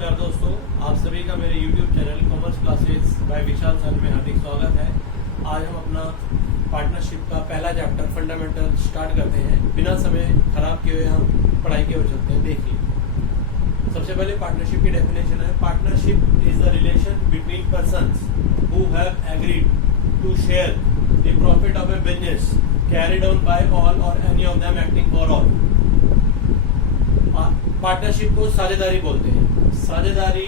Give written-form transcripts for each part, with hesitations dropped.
नमस्कार दोस्तों, आप सभी का मेरे YouTube channel commerce classes bye विशाल सर में हार्दिक स्वागत है। आज हम अपना पार्टनरशिप का पहला चैप्टर फंडामेंटल स्टार्ट करते हैं। बिना समय खराब किए हुए हम पढ़ाई की ओर चलते हैं। देखिए, सबसे पहले पार्टनरशिप की डेफिनेशन है। Partnership is the relation between persons who have agreed to share the profit of a business carried on by all or any of them acting for all. Partnership को साझेदारी बोलते हैं। साझेदारी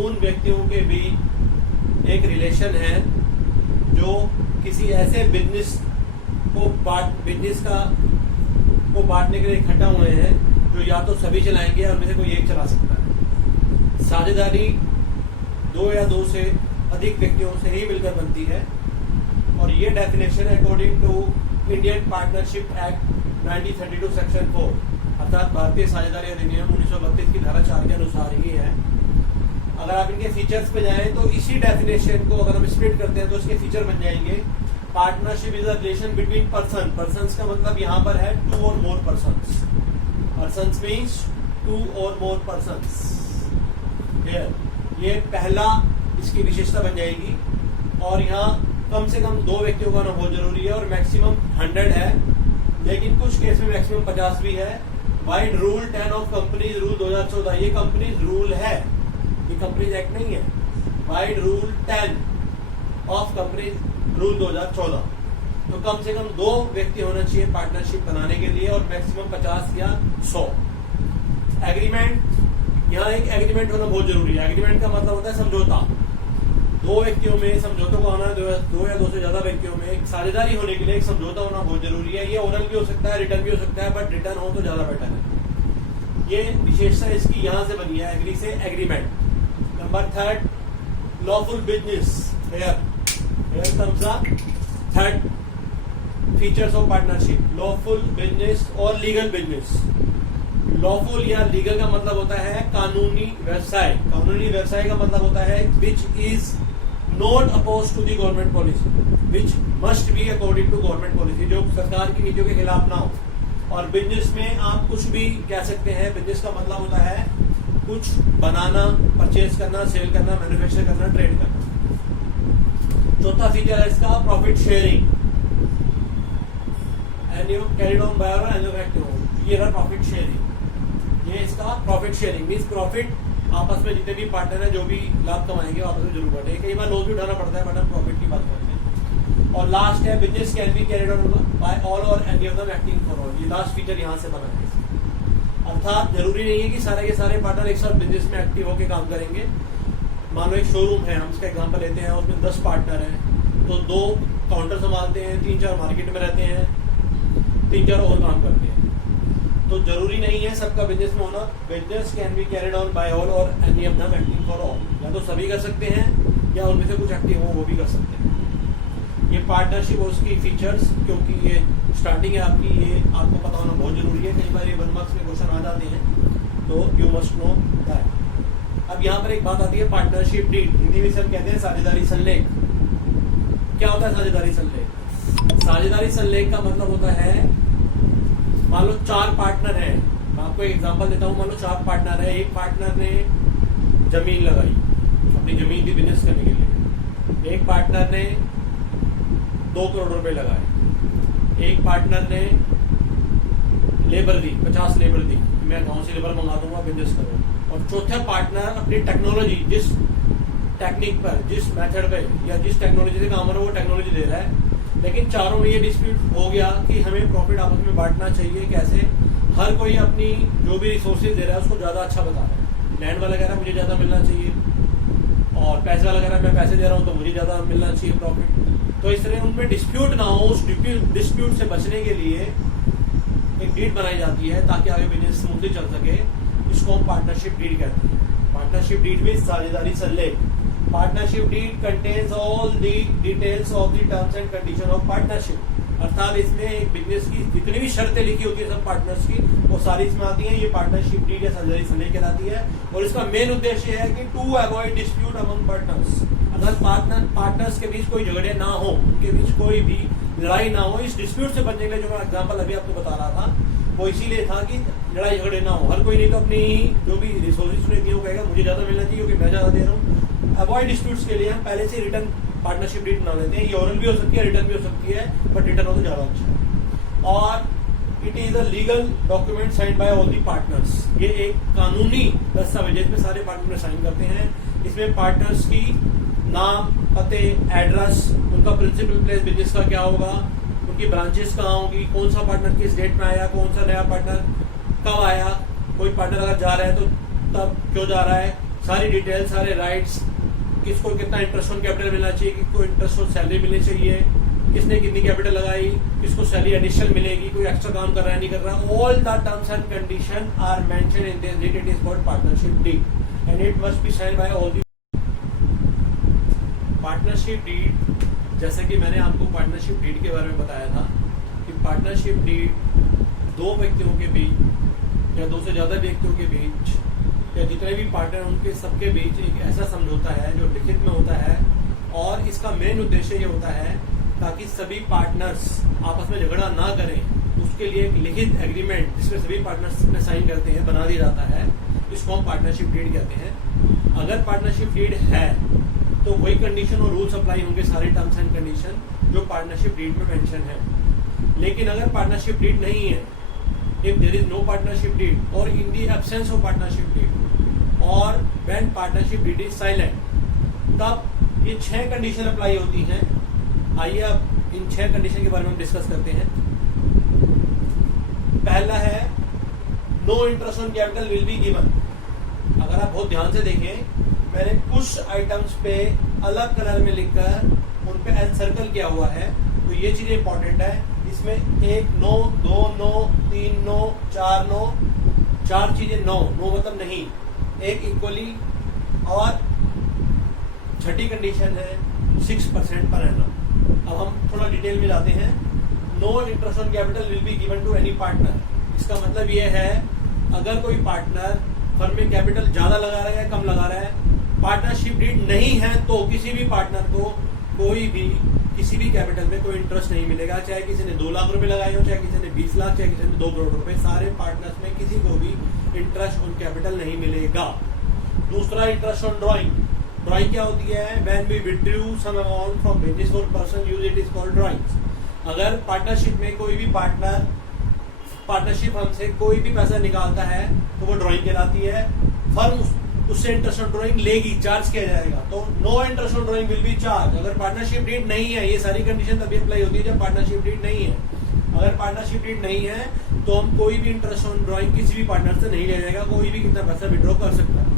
उन व्यक्तियों के बीच एक रिलेशन है जो किसी ऐसे बिजनेस को बांटने के लिए इकट्ठा हुए हैं जो या तो सभी चलाएंगे और उनमें से कोई एक चला सकता है। साझेदारी दो या दो से अधिक व्यक्तियों से ही मिलकर बनती है और ये definition according to Indian partnership act 1932 section 4 अर्थात भारतीय साझेदारी अधिनियम 1932 की धारा 4 के अनुसार ही है। अगर आप इनके फीचर्स पे जाएं तो इसी डेफिनेशन को अगर हम स्प्लिट करते हैं तो इसके फीचर बन जाएंगे। Partnership is a relation between persons का मतलब यहाँ पर है टू और मोर पर्सन्स मीन्स टू और मोर पर्सन्स। ये पहला इसकी विशेषता बन जाएगी और यहाँ कम से कम दो व्यक्तियों का होना बहुत जरूरी है और मैक्सिमम 100 है, लेकिन कुछ केस में मैक्सिमम 50 भी है। Wide rule 10 of companies rule 2014, ये कंपनीज रूल है, ये कंपनीज एक्ट नहीं है। Wide rule 10 of companies rule 2014। तो कम से कम दो व्यक्ति होना चाहिए पार्टनरशिप बनाने के लिए और मैक्सिमम 50 या 100। एग्रीमेंट, यहाँ एक एग्रीमेंट होना बहुत जरूरी है। एग्रीमेंट का मतलब होता है समझौता। दो व्यक्तियों में समझौता को होना, दो या दो से ज्यादा व्यक्तियों में एक साझेदारी होने के लिए एक समझौता होना बहुत जरूरी है। ये ओरल भी हो सकता है, रिटर्न भी हो सकता है, बट रिटर्न हो तो ज्यादा बेटर है। ये विशेषता इसकी यहाँ से बनी है, एग्री से agreement. Number 3, lawful business. Here comes the third features of partnership, lawful business और लीगल बिजनेस। लॉफुल या लीगल का मतलब होता है कानूनी व्यवसाय। कानूनी व्यवसाय का मतलब होता है which is not oppose to the government policy, which must be according to government policy, जो सरकार की नीतियों के खिलाफ ना हो। और बिजनेस में आप कुछ भी कह सकते हैं। बिजनेस का मतलब होता है कुछ बनाना, परचेज करना, सेल करना, मैन्युफैक्चर करना, ट्रेड करना। चौथा फीचर है इसका profit sharing. Carried on by all any of acting, ये रहा प्रॉफिट शेयरिंग। ये इसका प्रॉफिट शेयरिंग मीन्स प्रॉफिट आपस में जितने भी पार्टनर है जो भी लाभ कमाएंगे आपस में जरूर बांटे। कई बार लॉस भी उठाना पड़ता है, बट हम प्रॉफिट की बात करते हैं। और लास्ट है business can be carried on by all or any of them acting for all. ये लास्ट फीचर यहाँ से बना है। अर्थात जरूरी नहीं है कि सारे के सारे पार्टनर एक साथ बिजनेस में एक्टिव होकर काम करेंगे। मान लो एक शोरूम है, हम इसका एग्जाम्पल लेते हैं, उसमें 10 पार्टनर हैं, तो 2 काउंटर संभालते हैं, 3-4 मार्केट में रहते हैं, 3-4 और काम करते हैं। तो जरूरी नहीं है सबका बिजनेस में होना। Business can be carried on by all or any of them acting for all. या तो सभी कर सकते हैं या उनमें से कुछ एक्टिव हो वो भी कर सकते हैं। ये पार्टनरशिप और उसकी फीचर्स, क्योंकि ये स्टार्टिंग है आपकी, ये आपको पता होना बहुत जरूरी है। कई बार ये 1 मार्क्स में क्वेश्चन आ जाते हैं, तो यू मस्ट नो दैट। अब यहाँ पर एक बात आती है पार्टनरशिप डीड। हिंदी में सब कहते हैं साझेदारी संलेख। क्या होता है साझेदारी संलेख? साझेदारी संलेख का मतलब होता है, मान लो 4 पार्टनर हैं। मैं आपको एक एग्जांपल देता हूँ। मान लो 4 पार्टनर है। एक पार्टनर ने जमीन लगाई अपनी जमीन की बिजनेस करने के लिए। एक पार्टनर ने 2 करोड़ रुपए लगाए। एक पार्टनर ने लेबर दी, 50 लेबर दी, मैं गांव से लेबर मंगा दूंगा, बिजनेस करो। और चौथा पार्टनर अपनी टेक्नोलॉजी, जिस टेक्निक पर, जिस मेथड पे या जिस टेक्नोलॉजी से काम हो रहा है वो टेक्नोलॉजी दे रहा है। लेकिन चारों में ये डिस्प्यूट हो गया कि हमें प्रॉफिट आपस में बांटना चाहिए। कैसे? हर कोई अपनी जो भी रिसोर्सेज दे रहा है उसको ज्यादा अच्छा बता रहा है। लैंड वाला कह रहा है मुझे ज्यादा मिलना चाहिए और पैसे वाला कह रहा है मैं पैसे दे रहा हूँ तो मुझे ज्यादा मिलना चाहिए प्रॉफिट। तो इस तरह उनमें डिस्प्यूट ना हो, उस डिस्प्यूट से बचने के लिए एक डीड बनाई जाती है ताकि आगे बिजनेस स्मूथली चल सके। इसको हम पार्टनरशिप डीड कहते हैं। पार्टनरशिप डीड में साझेदारी संलेख। Partnership deed contains all the details of the terms and condition of partnership। अर्थात इसमें एक बिजनेस की जितनी भी शर्तें लिखी होती है सब पार्टनर्स की, वो सारी इसमें आती हैं। ये पार्टनरशिप डीड या साझेदारी संलेख कहलाती है और इसका मेन उद्देश्य है कि to avoid dispute among partners. अगर पार्टनर्स के बीच कोई झगड़े ना हो, उनके बीच कोई भी लड़ाई ना हो, इस डिस्प्यूट से बचने के लिए जो मैं एग्जाम्पल अभी आपको बता रहा था, वो इसीलिए था कि लड़ाई झगड़े ना हो। हर कोई नहीं तो अपनी जो भी रिसोर्सेज रहती है वो कहेगा मुझे ज़्यादा मिलना चाहिए क्योंकि मैं ज़्यादा दे रहा हूँ। अवॉइड डिस्प्यूट्स के लिए हम पहले से रिटर्न पार्टनरशिप डीड बना लेते हैं। ये ओरल भी हो सकती है, रिटर्न भी हो सकती है, बट रिटर्न हो तो ज़्यादा अच्छा है। और it is a legal document sign by all the partners. ये एक कानूनी दस्तावेज है, इसमें सारे पार्टनर साइन करते हैं। इसमें पार्टनर्स की नाम, पते, एड्रेस, उनका प्रिंसिपल प्लेस बिजनेस का क्या होगा, उनकी ब्रांचेस कहाँ होगी, कौन सा पार्टनर किस डेट में आया, कौन सा नया पार्टनर कब आया, कोई पार्टनर अगर जा रहा है तो तब क्यों जा रहा है, सारी डिटेल, सारे राइट्स, किसको कितना इंटरेस्ट ऑन कैपिटल मिलना चाहिए, किसको इंटरेस्ट ऑन सैलरी मिलनी चाहिए, किसने कितनी कैपिटल लगाई, किसको सैलरी एडिशनल मिलेगी, कोई एक्स्ट्रा काम कर रहा है नहीं कर रहा। All the terms and condition are mention in this deed. It is called partnership deed and it must be signed by all the partnership deed. जैसे कि मैंने आपको पार्टनरशिप डीड के बारे में बताया था कि पार्टनरशिप डीड दो व्यक्तियों के बीच या दो से ज्यादा व्यक्तियों के बीच या जितने भी पार्टनर उनके सबके बीच एक ऐसा समझौता है जो लिखित में होता है। और इसका मेन उद्देश्य ये होता है ताकि सभी पार्टनर्स आपस में झगड़ा ना करें, उसके लिए एक लिखित एग्रीमेंट जिसमें सभी पार्टनर्स में साइन करते हैं बना दिया जाता है। इसको हम पार्टनरशिप डीड कहते हैं। अगर पार्टनरशिप डीड है तो वही कंडीशन और रूल्स अप्लाई होंगे, सारे टर्म्स एंड कंडीशन जो पार्टनरशिप डीड में मेंशन है। लेकिन अगर पार्टनरशिप डीड नहीं है, if there is no partnership deed or in the absence of partnership deed or when partnership deed is silent, तब ये 6 कंडीशन अप्लाई होती हैं। आइए अब इन 6 कंडीशन के बारे में हम डिस्कस करते हैं। पहला है no interest on capital will be given. अगर आप बहुत ध्यान से देखें, मैंने कुछ आइटम्स पे अलग कलर में लिखकर उन पे एनसर्कल किया हुआ है, तो ये चीज इंपॉर्टेंट है। इसमें 1 नो, 2 नो, 3 नो, 4 नो, 4 चीजें नो मतलब नहीं, एक इक्वली। और छठी कंडीशन है 6% पर एनम। अब हम थोड़ा डिटेल में जाते हैं। No interest on capital will be given to any partner. इसका मतलब ये है अगर कोई पार्टनर फर्म में कैपिटल ज्यादा लगा रहा है या कम लगा रहा है, पार्टनरशिप डीड नहीं है तो किसी भी पार्टनर को कोई भी किसी भी कैपिटल में कोई इंटरेस्ट नहीं मिलेगा। चाहे किसी ने 2 लाख रुपए लगाए हो, चाहे किसी ने 20 लाख, चाहे किसी ने 2 करोड़ रुपए, सारे पार्टनर्स में किसी को भी इंटरेस्ट ऑन कैपिटल नहीं मिलेगा। दूसरा, इंटरेस्ट ऑन ड्रॉइंग। ड्रॉइंग क्या होती है? When we withdraw some amount from business for person use, it is called drawings. अगर पार्टनरशिप में कोई भी पार्टनर पार्टनरशिप हमसे कोई भी पैसा निकालता है तो वो ड्रॉइंग कहलाती है। फर्म उससे इंटरेस्ट ऑन ड्रॉइंग लेगी, चार्ज किया जाएगा। तो no interest on drawing will be charge. अगर पार्टनरशिप डीड नहीं है, ये सारी कंडीशन तभी अप्लाई होती है जब पार्टनरशिप डीड नहीं है। अगर पार्टनरशिप डीड नहीं है तो हम कोई भी इंटरेस्ट ऑन ड्रॉइंग किसी भी पार्टनर से नहीं ले जाएगा, कोई भी कितना पैसा विड्रॉ कर सकता है।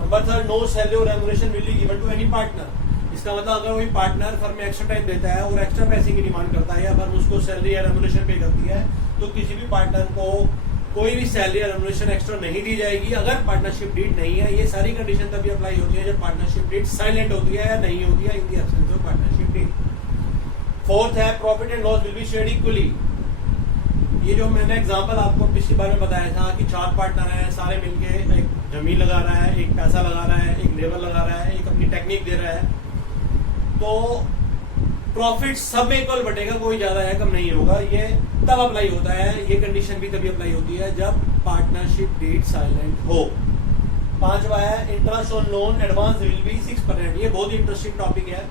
नंबर 3, नो सैलरी और remuneration will be given to any partner. इसका मतलब अगर कोई पार्टनर फर्म में एक्स्ट्रा टाइम देता है और एक्स्ट्रा पैसे की डिमांड करता है या फर्म उसको सैलरी या रेम्युनरेशन पे करती है, तो किसी भी पार्टनर को कोई भी सैलरी या रेम्युनरेशन एक्स्ट्रा नहीं दी जाएगी अगर पार्टनरशिप डीड नहीं है। ये सारी कंडीशन तभी अप्लाई होती है जब पार्टनरशिप डीड साइलेंट होती है या नहीं होती है in the absence of partnership deed. 4th है profit and loss will be shared equally. ये जो मैंने एग्जांपल आपको पिछली बार में बताया था कि 4 पार्टनर हैं, सारे मिलके एक जमीन लगा रहा है, एक पैसा लगा रहा है, एक लेबर लगा रहा है, एक अपनी टेक्निक दे रहा है, तो प्रॉफिट सब में इक्वल बटेगा, कोई ज्यादा है कम नहीं होगा। ये तब अप्लाई होता है, ये कंडीशन भी तभी अप्लाई होती है जब पार्टनरशिप डीड साइलेंट हो। 5वां है interest on loan advance will be 6%। ये बहुत ही इंटरेस्टिंग टॉपिक है।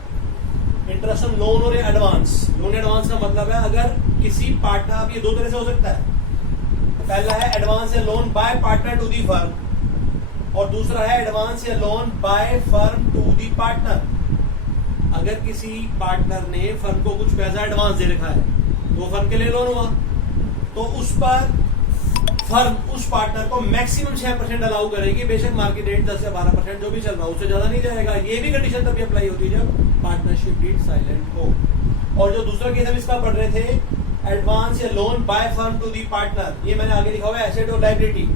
इंटरेस्ट ऑन लोन और एडवांस। लोन एडवांस का मतलब है अगर किसी पार्टनर, अब ये 2 तरह से हो सकता है। पहला है एडवांस या loan by partner to the firm और दूसरा है एडवांस या loan by firm to the partner. अगर किसी पार्टनर ने फर्म को कुछ पैसा एडवांस दे रखा है तो फर्म के लिए लोन हुआ, तो उस पर फर्म उस पार्टनर को मैक्सिमम 6% अलाउ करेगी। बेशक मार्केट रेट 10 या 12% जो भी चल रहा है उससे ज्यादा नहीं जाएगा। ये भी कंडीशन तभी अप्लाई होती है जब पार्टनरशिप डीड साइलेंट हो। और जो दूसरा केस हम इसका पढ़ रहे थे, एडवांस या loan by firm to the partner, ये मैंने आगे लिखा हुआ है एसेट और लायबिलिटी।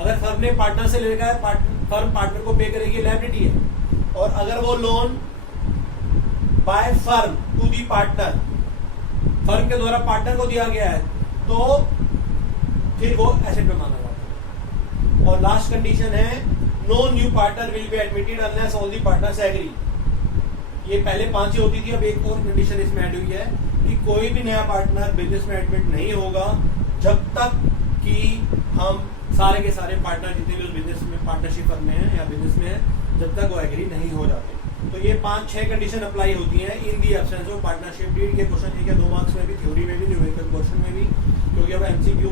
अगर फर्म ने पार्टनर से ले रखा है, फर्म पार्टनर को पे करेगी, लायबिलिटी है। और अगर वो loan by firm to the partner, firm के द्वारा पार्टनर को दिया गया है, तो फिर वो एसेट में माना जाता है। और लास्ट कंडीशन है no new partner will be admitted unless all the partners agree. ये पहले 5 ही होती थी, अब एक और कंडीशन इसमें ऐड हुई है कि कोई भी नया पार्टनर बिजनेस में एडमिट नहीं होगा जब तक कि हम सारे के सारे पार्टनर जितने भी उस बिजनेस में पार्टनरशिप फर्म में है या बिजनेस में है, जब तक वो एग्री नहीं हो जाते। तो ये 5-6 कंडीशन अप्लाई होती हैं in the absence of partnership deed. के क्वेश्चन ये 2 मार्क्स में भी, थ्योरी में भी, न्यूमेरिकल क्वेश्चन में भी, क्योंकि अब एमसीक्यू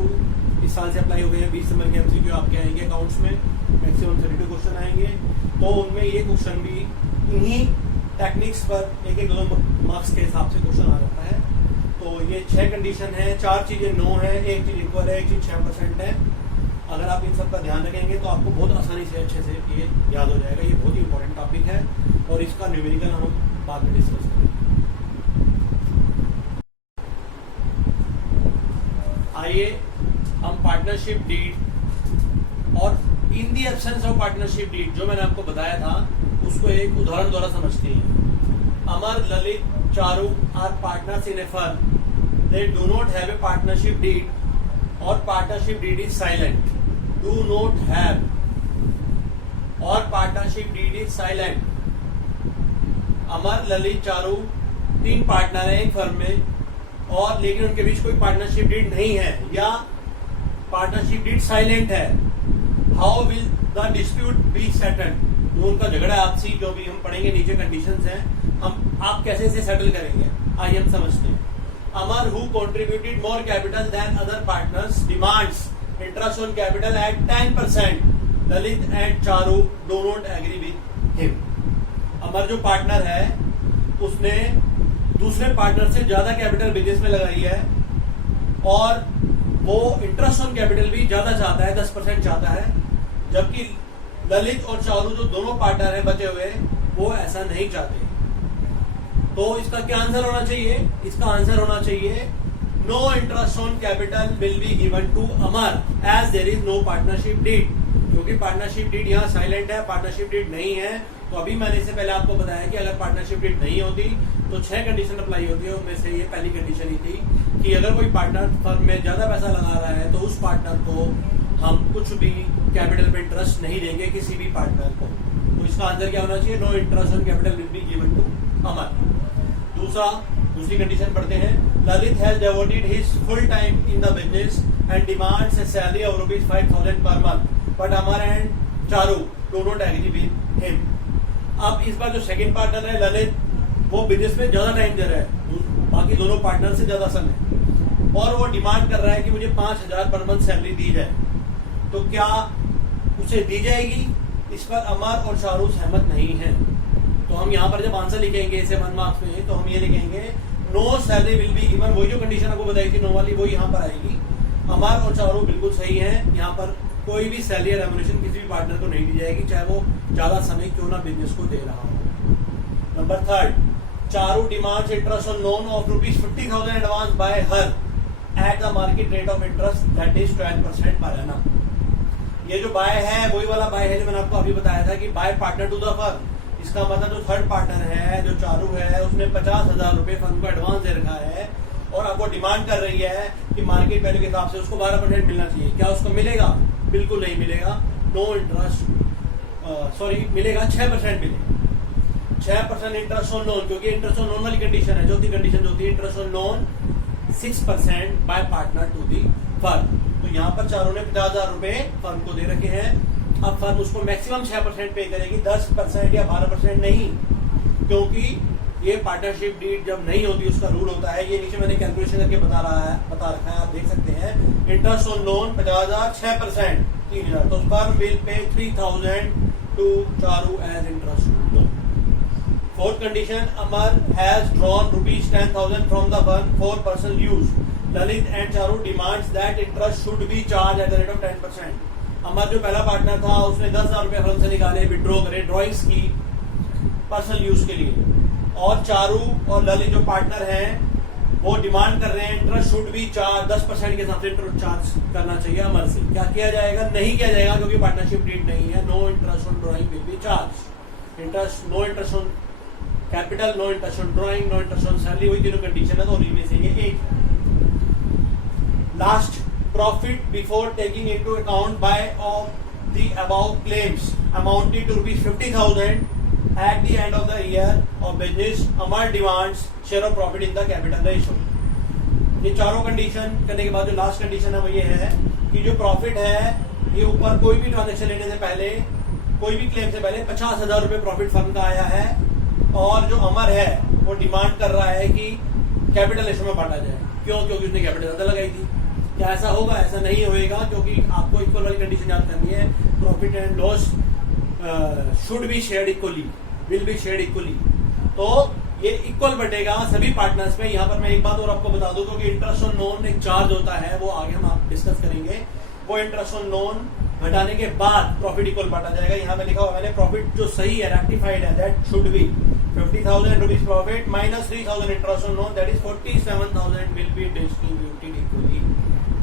इस साल से अप्लाई हो गए हैं। 20 नंबर के एमसीक्यू आपके आएंगे अकाउंट्स में, मैक्सिमम 32 क्वेश्चन आएंगे। तो उनमें ये क्वेश्चन भी इन्हीं टेक्निक्स पर 1-2 मार्क्स के हिसाब से क्वेश्चन आ जाता है। तो ये 6 कंडीशन है, 4 चीजें नो है, 1 चीज इक्वल है, 1 चीज 6% है। अगर आप इन सब का ध्यान रखेंगे तो आपको बहुत आसानी से अच्छे से ये याद हो जाएगा। ये बहुत ही इंपॉर्टेंट टॉपिक है और इसका न्यूमेरिकल हम बाद में डिस्कस करेंगे। आइए हम partnership deed or in the absence of partnership deed जो मैंने आपको बताया था उसको एक उदाहरण द्वारा समझते हैं। Amar, Lalit, Charu are partners in a firm. They do not have a partnership deed or partnership deed is silent. Do not have or partnership deed is silent. Amar, Lalit, Charu 3 partner है एक फर्म में और लेकिन उनके बीच कोई पार्टनरशिप डीड नहीं है या पार्टनरशिप डीड साइलेंट है। How will the dispute be settled? जो उनका झगड़ा आपसी जो भी हम पढ़ेंगे नीचे कंडीशंस हैं, आप कैसे इसे सेटल करेंगे, आइए हम समझते हैं। Amar, who contributed more capital than other partners, demands interest on capital at 10%. Lalit and Charu do not agree with him. अमर जो पार्टनर है उसने दूसरे पार्टनर से ज्यादा कैपिटल बिजनेस में लगाई है और वो इंटरेस्ट ऑन कैपिटल भी ज्यादा चाहता है, 10% चाहता है, जबकि ललित और चारू जो दोनों पार्टनर हैं बचे हुए वो ऐसा नहीं चाहते। तो इसका क्या आंसर होना चाहिए? इसका आंसर होना चाहिए no interest on capital will be given to Amar as there is no partnership deed. क्योंकि पार्टनरशिप डीड यहाँ साइलेंट है, पार्टनरशिप डीड नहीं है। तो अभी मैंने इससे पहले आपको बताया कि अगर पार्टनरशिप डीड नहीं होती तो 6 कंडीशन अप्लाई होती है। उनमें से ये पहली कंडीशन ही थी कि अगर कोई पार्टनर फर्म में ज्यादा पैसा लगा रहा है तो उस पार्टनर को हम कुछ भी कैपिटल पे इंटरेस्ट नहीं देंगे किसी भी पार्टनर को। तो इसका आंसर क्या होना चाहिए? No interest on capital will be given to Amar. दूसरी कंडीशन पढ़ते हैं। Lalit has devoted his full time in the business and demands a salary of ₹5,000 per month but Amar and Charu do not agree with him. अब इस बार जो second partner है ललित, वो business में ज्यादा टाइम दे रहा है, बाकी दोनों पार्टनर से ज्यादा समय, और वो डिमांड कर रहा है कि मुझे 5,000 पर मंथ सैलरी दी जाए। तो क्या उसे दी जाएगी? इस पर अमर और चारू सहमत नहीं है। तो हम यहाँ पर जब आंसर लिखेंगे इसे 1 मार्क्स में, तो हम ये लिखेंगे no salary will be given. वही जो कंडीशन आपको बताई थी नो वाली, वो यहाँ पर आएगी। अमर और चारू बिल्कुल सही है, यहाँ पर कोई भी सैलरी या रेम्युनरेशन किसी भी पार्टनर को नहीं दी जाएगी, चाहे वो ज्यादा समय क्यों ना बिजनेस को दे रहा हो। Number 3, Charu demands interest on loan of ₹50,000 advance bye her at the market rate of interest that is 12% per annum. ये जो बाय है वही वाला बाय है जो मैंने आपको अभी बताया था कि by partner to the firm. इसका मतलब जो थर्ड पार्टनर है, जो चारू है, उसने 50,000 रुपए फर्म को एडवांस दे रखा है और अब वो डिमांड कर रही है कि मार्केट वैल्यू के हिसाब से उसको 12% मिलना चाहिए। क्या उसको मिलेगा? बिल्कुल नहीं मिलेगा। नो इंटरेस्ट मिलेगा 6% मिलेगा। 6% इंटरेस्ट ऑन लोन, क्योंकि इंटरेस्ट ऑन लोन वाली कंडीशन है। चौथी कंडीशन जो होती है interest on loan 6% by partner to the firm. तो यहाँ पर चारों ने 50,000 रुपए फर्म को दे रखे हैं। अब फर्म उसको मैक्सिमम 6% पे करेगी, 10% या 12% नहीं, क्योंकि ये पार्टनरशिप डीड जब नहीं होती उसका रूल होता है, ये नीचे मैंने कैलकुलेशन करके बता रखा है, आप देख सकते हैं। इंटरेस्ट ऑन लोन 50,000, 6% 3,000, तो firm will pay 3,000 to Charu as interest loan. Fourth condition, Amar has drawn ₹10,000 from the firm for personal use. Lalit and Charu demands that interest should be charge at the rate of 10%। Amar जो पहला partner था उसने 10,000 रुपए firm से निकाले, withdraw करे drawings की personal use के लिए, और चारू और ललित जो पार्टनर हैं वो डिमांड कर रहे हैं इंटरेस्ट शुड बी चार्ज 10% के हिसाब से इंटरेस्ट चार्ज करना चाहिए अमर से। क्या किया जाएगा? नहीं किया जाएगा, क्योंकि पार्टनरशिप डीड नहीं है। No interest on drawing will be charge. Interest, no interest on capital, no interest on drawing, no interest on salary, वही तीनों कंडीशन है, तो उन्हीं में से ये एक है। Last, profit before taking into account by of the above claims amounting to ₹50,000 at the end of the year of business. Amar demands share of profit in the capital ratio. ये चारों कंडीशन करने के बाद जो last condition है वो ये है कि जो प्रॉफिट है ये ऊपर कोई भी ट्रांजेक्शन लेने से पहले, कोई भी क्लेम से पहले 50,000 रुपए प्रॉफिट फर्म का आया है, और जो अमर है वो डिमांड कर रहा है कि कैपिटल रेशो में बांटा जाए। क्यों? क्योंकि उसने कैपिटल ज्यादा लगाई थी। क्या ऐसा होगा? ऐसा नहीं होएगा, क्योंकि आपको इक्वल वाली कंडीशन याद करनी है। Profit and loss should be shared equally, will be shared equally. तो ये इक्वल बटेगा सभी पार्टनर्स में। यहाँ पर मैं एक बात और आपको बता दूं, क्योंकि इंटरेस्ट ऑन लोन एक चार्ज होता है, वो आगे हम आप डिस्कस करेंगे। वो इंटरेस्ट ऑन लोन घटाने के बाद प्रॉफिट इक्वल बांटा जाएगा। यहाँ पे लिखा हुआ मैंने, प्रॉफिट जो सही है, रेक्टिफाइड है, that should be 50,000 rupees profit minus 3,000 interest on loan, that is 47,000 will be distributed equally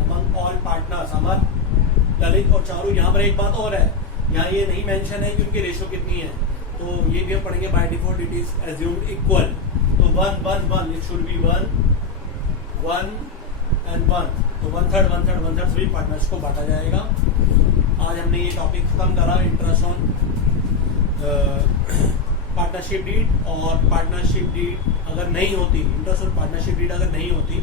among all partners. Amar, Lalit और चारू। यहाँ पर एक बात और है, यहाँ ये नहीं मेंशन है कि उनकी रेशो कितनी है, तो ये भी हम पढ़ेंगे। By default it is assumed equal, तो 1-1-1, इट शुड बी 1-1 एंड 1, तो 1/3 सभी पार्टनर्स को बांटा जाएगा। आज हमने ये टॉपिक खत्म करा, interest on partnership deed. Or partnership deed अगर नहीं होती, इंटरेस्ट ऑन पार्टनरशिप डीड अगर नहीं होती,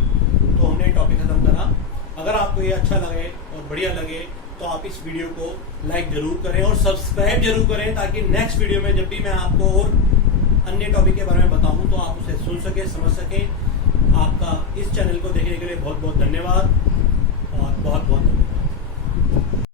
तो हमने ये टॉपिक खत्म करा। अगर आपको ये अच्छा लगे और बढ़िया लगे तो आप इस वीडियो को लाइक जरूर करें और सब्सक्राइब जरूर करें, ताकि नेक्स्ट वीडियो में जब भी मैं आपको और अन्य टॉपिक के बारे में बताऊं तो आप उसे सुन सकें, समझ सकें। आपका इस चैनल को देखने के लिए बहुत बहुत धन्यवाद, और बहुत बहुत धन्यवाद।